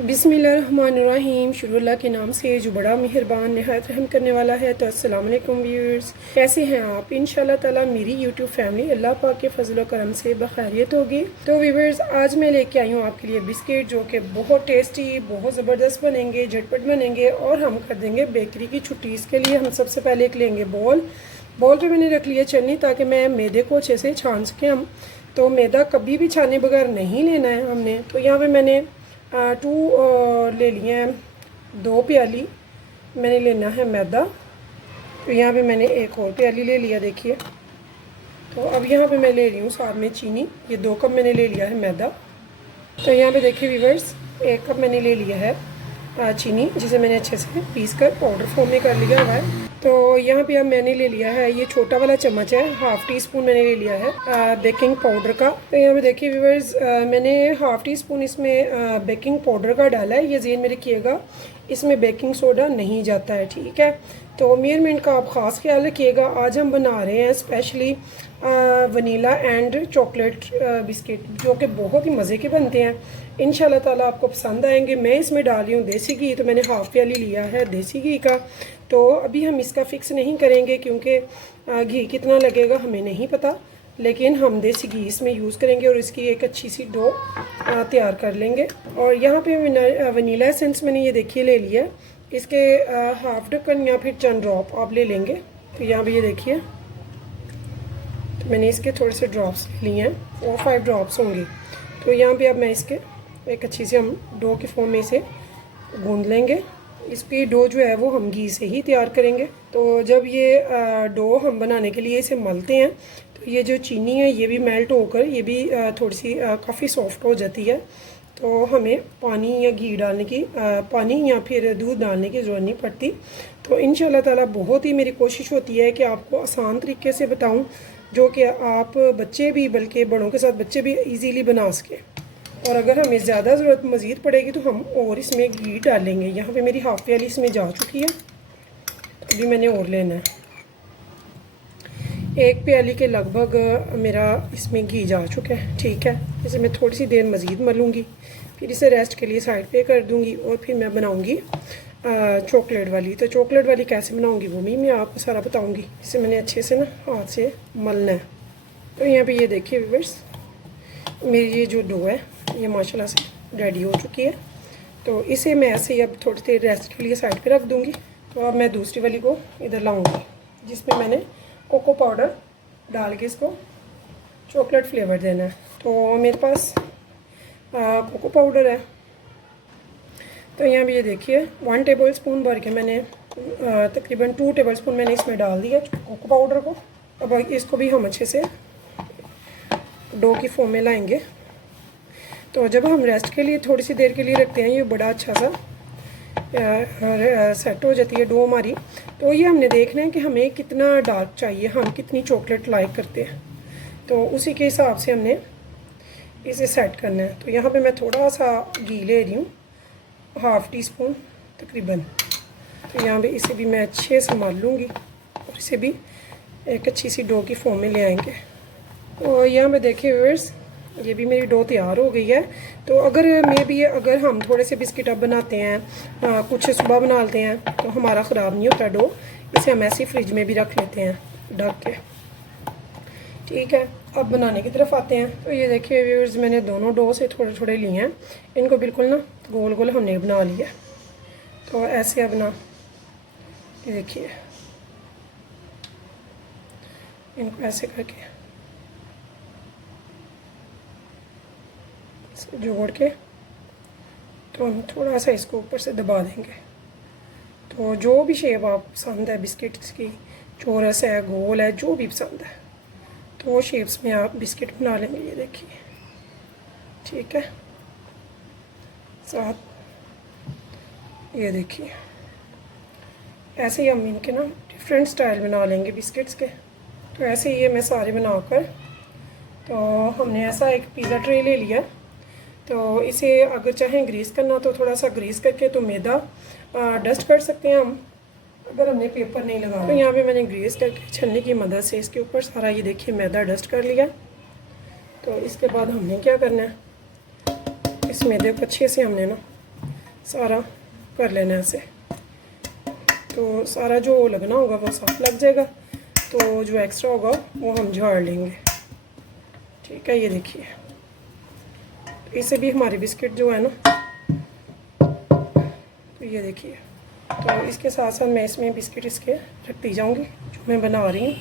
बिस्मिल्लाहिर्रहमानिर्रहीम। शुरू अल्लाह के नाम से जो बड़ा मेहरबान नहायत रहम करने वाला है। तो अस्सलाम वालेकुम व्यूअर्स, कैसे हैं आप? इंशाल्लाह ताला मेरी यूट्यूब फैमिली अल्लाह पाक के फजल करम से बखैरियत होगी। तो व्यूअर्स, आज मैं लेके आई हूँ आपके लिए बिस्किट जो कि बहुत टेस्टी, बहुत ज़बरदस्त बनेंगे, झटपट बनेंगे और हम कर देंगे बेकरी की छुट्टी। इसके लिए हम सबसे पहले एक लेंगे बॉल पे मैंने रख लिया चन्नी, ताकि मैं मैदे को अच्छे से छान सकें हम। तो मैदा कभी भी छाने बगैर नहीं लेना है हमने। तो यहाँ पे मैंने टू ले लिए हैं, 2 प्याली मैंने लेना है मैदा। तो यहाँ पे मैंने एक और प्याली ले लिया, देखिए। तो अब यहाँ पे मैं ले रही हूँ साथ में चीनी, ये 2 कप मैंने ले लिया है मैदा। तो यहाँ पे देखिए व्यूअर्स, 1 कप मैंने ले लिया है चीनी, जिसे मैंने अच्छे से पीस कर पाउडर फॉर्म में कर लिया हुआ है। तो यहाँ पे अब मैंने ले लिया है, ये छोटा वाला चम्मच है, 1/2 टी स्पून मैंने ले लिया है बेकिंग पाउडर का। तो यहाँ पे देखिए व्यूअर्स, मैंने 1/2 टी स्पून इसमें बेकिंग पाउडर का डाला है। ये ज़हन में रखिएगा, इसमें बेकिंग सोडा नहीं जाता है, ठीक है। तो मेजरमेंट का आप ख़ास ख्याल रखिएगा। आज हम बना रहे हैं specially vanilla and chocolate biscuit, जो कि बहुत ही मज़े के बनते हैं। इंशाल्लाह ताला आपको पसंद आएंगे। मैं इसमें डाल रही हूँ देसी घी, तो मैंने 1/2 प्याली लिया है देसी घी का। तो अभी हम इसका फिक्स नहीं करेंगे, क्योंकि घी कितना लगेगा हमें नहीं पता, लेकिन हम देसी घी इसमें यूज़ करेंगे और इसकी एक अच्छी सी डो तैयार कर लेंगे। और यहाँ पे वनीला एसेंस मैंने ये देखिए ले लिया, इसके 1/2 ढक्कन या फिर चंद ड्रॉप आप ले लेंगे। तो यहाँ पे ये देखिए, तो मैंने इसके थोड़े से ड्रॉप्स लिए हैं, 4-5 ड्रॉप्स होंगे। तो यहाँ पे अब मैं इसके एक अच्छी से हम डो के फॉर्म में इसे गूंद लेंगे। इसकी डो जो है वो हम घी से ही तैयार करेंगे। तो जब ये डो हम बनाने के लिए इसे मलते हैं, तो ये जो चीनी है ये भी मेल्ट होकर ये भी थोड़ी सी काफ़ी सॉफ्ट हो जाती है। तो हमें पानी या घी डालने की पानी या फिर दूध डालने की ज़रूरत नहीं पड़ती। तो इंशाल्लाह ताला बहुत ही मेरी कोशिश होती है कि आपको आसान तरीके से बताऊं, जो कि आप बच्चे भी, बल्कि बड़ों के साथ बच्चे भी इजीली बना सकें। और अगर हमें ज़्यादा ज़रूरत मज़ीद पड़ेगी तो हम और इसमें घी डालेंगे। यहाँ पे मेरी 1/2 प्याली इसमें जा चुकी है, तो अभी मैंने और लेना है। 1 प्याली के लगभग मेरा इसमें घी जा चुका है, ठीक है। इसे मैं थोड़ी सी देर मज़ीद मलूँगी, फिर इसे रेस्ट के लिए साइड पे कर दूँगी और फिर मैं बनाऊँगी चॉकलेट वाली। तो चॉकलेट वाली कैसे बनाऊँगी वो भी मैं आपको सारा बताऊँगी। इसे मैंने अच्छे से ना हाथ से मलना है। तो यहाँ पे ये देखिए व्यूअर्स, मेरी ये जो डो है ये माशाल्लाह से रेडी हो चुकी है। तो इसे मैं ऐसे ही अब थोड़ी देर रेस्ट के लिए साइड पे रख दूँगी। तो अब मैं दूसरी वाली को इधर लाऊँगी, जिसमें मैंने कोको पाउडर डाल के इसको चॉकलेट फ्लेवर देना है। तो मेरे पास कोको पाउडर है। तो यहाँ भी ये देखिए 1 टेबल स्पून भर के मैंने तकरीबन 2 टेबल स्पून मैंने इसमें डाल दिया कोको पाउडर को। अब इसको भी हम अच्छे से डो की फॉर्म में लाएंगे। तो जब हम रेस्ट के लिए थोड़ी सी देर के लिए रखते हैं, ये बड़ा अच्छा सा सेट हो जाती है डो हमारी। तो ये हमने देखना है कि हमें कितना डार्क चाहिए, हम कितनी चॉकलेट लाइक करते हैं, तो उसी के हिसाब से हमने इसे सेट करना है। तो यहाँ पे मैं थोड़ा सा घी ले रही हूँ, 1/2 टी स्पून तकरीबन। तो यहाँ पे इसे भी मैं अच्छे से मल लूँगी और इसे भी एक अच्छी सी डो की फॉर्म में ले आएंगे। तो यहाँ पे देखिए व्यूअर्स, ये भी मेरी डो तैयार हो गई है। तो अगर हम थोड़े से बिस्किट अब बनाते हैं, कुछ सुबह बना लेते हैं, तो हमारा ख़राब नहीं होता डो। इसे हम ऐसे फ्रिज में भी रख लेते हैं ढक के, ठीक है। अब बनाने की तरफ आते हैं। तो ये देखिए व्यूअर्स, मैंने दोनों डो से थोड़े थोड़े लिए हैं। इनको बिल्कुल ना गोल गोल हमने बना लिया। तो ऐसे अब ना ये देखिए, इनको ऐसे करके जोड़ के तो हम थोड़ा सा इसको ऊपर से दबा देंगे। तो जो भी शेप आप पसंद है बिस्किट्स की, चौरस है, गोल है, जो भी पसंद है, तो वो शेप्स में आप बिस्किट बना लेंगे। ये देखिए, ठीक है। साथ ये देखिए, ऐसे ही हम इनके ना डिफरेंट स्टाइल बना लेंगे बिस्किट्स के। तो ऐसे ही ये मैं सारे बनाकर, तो हमने ऐसा एक पिज़्ज़ा ट्रे ले लिया। तो इसे अगर चाहें ग्रीस करना तो थोड़ा सा ग्रीस करके तो मैदा डस्ट कर सकते हैं हम, अगर हमने पेपर नहीं लगाया। तो यहाँ पे मैंने ग्रीस करके छन्नी की मदद से इसके ऊपर सारा ये देखिए मैदा डस्ट कर लिया। तो इसके बाद हमने क्या करना है, इस मैदे को अच्छे से हमने ना सारा कर लेना है ऐसे। तो सारा जो लगना होगा वो साफ लग जाएगा, तो जो एक्स्ट्रा होगा वो हम झाड़ लेंगे। ठीक है, ये देखिए, इससे भी हमारी बिस्किट जो है ना, तो ये देखिए। तो इसके साथ साथ मैं इसमें बिस्किट इसके रखती जाऊंगी जो मैं बना रही हूँ।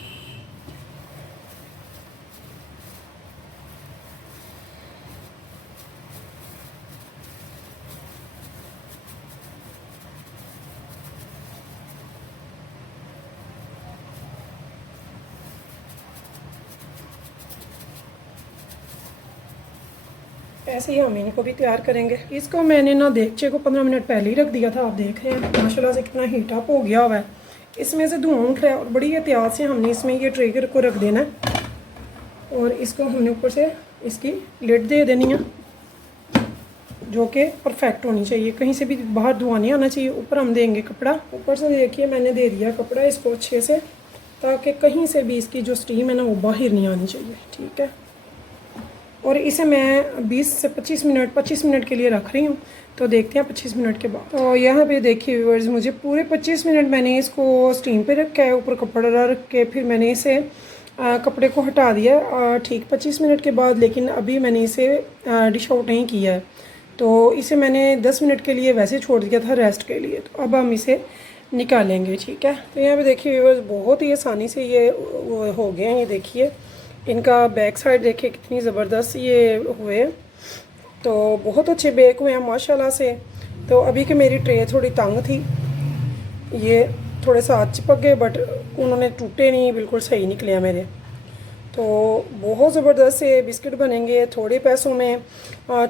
ऐसे ही हम इनको भी तैयार करेंगे। इसको मैंने ना देगचे को 15 मिनट पहले ही रख दिया था। आप देख रहे हैं माशाल्लाह से कितना हीट अप हो गया हुआ है। इसमें से धुआं उठ रहा है और बड़ी एहतियात से हमने इसमें ये ट्रे को रख देना है और इसको हमने ऊपर से इसकी लिड दे देनी है जो कि परफेक्ट होनी चाहिए, कहीं से भी बाहर धुआं नहीं आना चाहिए। ऊपर हम देंगे कपड़ा, ऊपर से देखिए मैंने दे दिया कपड़ा इसको अच्छे से, ताकि कहीं से भी इसकी जो स्टीम है ना वो बाहर नहीं आनी चाहिए। ठीक है, और इसे मैं 20 से 25 मिनट के लिए रख रही हूँ। तो देखते हैं 25 मिनट के बाद। तो यहाँ पे देखिए व्यूअर्स, मुझे पूरे 25 मिनट मैंने इसको स्टीम पे रखा है, ऊपर कपड़ा रख के फिर मैंने इसे कपड़े को हटा दिया ठीक 25 मिनट के बाद। लेकिन अभी मैंने इसे डिश आउट नहीं किया है, तो इसे मैंने 10 मिनट के लिए वैसे छोड़ दिया था रेस्ट के लिए। तो अब हम इसे निकालेंगे। ठीक है, तो यहाँ पे देखिए व्यूअर्स, बहुत ही आसानी से ये हो गए हैं। ये देखिए इनका बैक साइड देखिए कितनी ज़बरदस्त ये हुए, तो बहुत अच्छे बेक हुए हैं माशाल्लाह से। तो अभी कि मेरी ट्रे थोड़ी तंग थी, ये थोड़े साथ चिपक गए, बट उन्होंने टूटे नहीं, बिल्कुल सही निकले हैं मेरे। तो बहुत ज़बरदस्त से बिस्किट बनेंगे थोड़े पैसों में,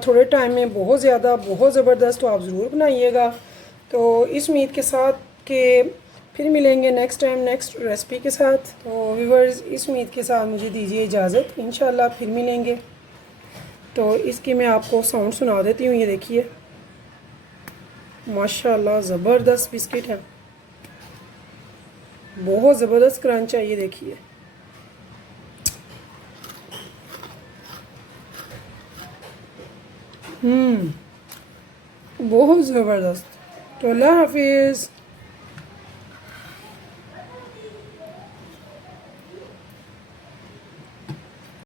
थोड़े टाइम में, बहुत ज़्यादा, बहुत ज़बरदस्त। तो आप ज़रूर बनाइएगा। तो इस उम्मीद के साथ कि फिर मिलेंगे नेक्स्ट टाइम नेक्स्ट रेसिपी के साथ। तो व्यूअर्स, इस उम्मीद के साथ मुझे दीजिए इजाज़त, इंशाल्लाह फिर मिलेंगे। तो इसकी मैं आपको साउंड सुना देती हूँ। ये देखिए माशाल्लाह ज़बरदस्त बिस्किट है, बहुत ज़बरदस्त क्रंच है। ये देखिए, बहुत ज़बरदस्त। तो अल्लाह हाफिज़।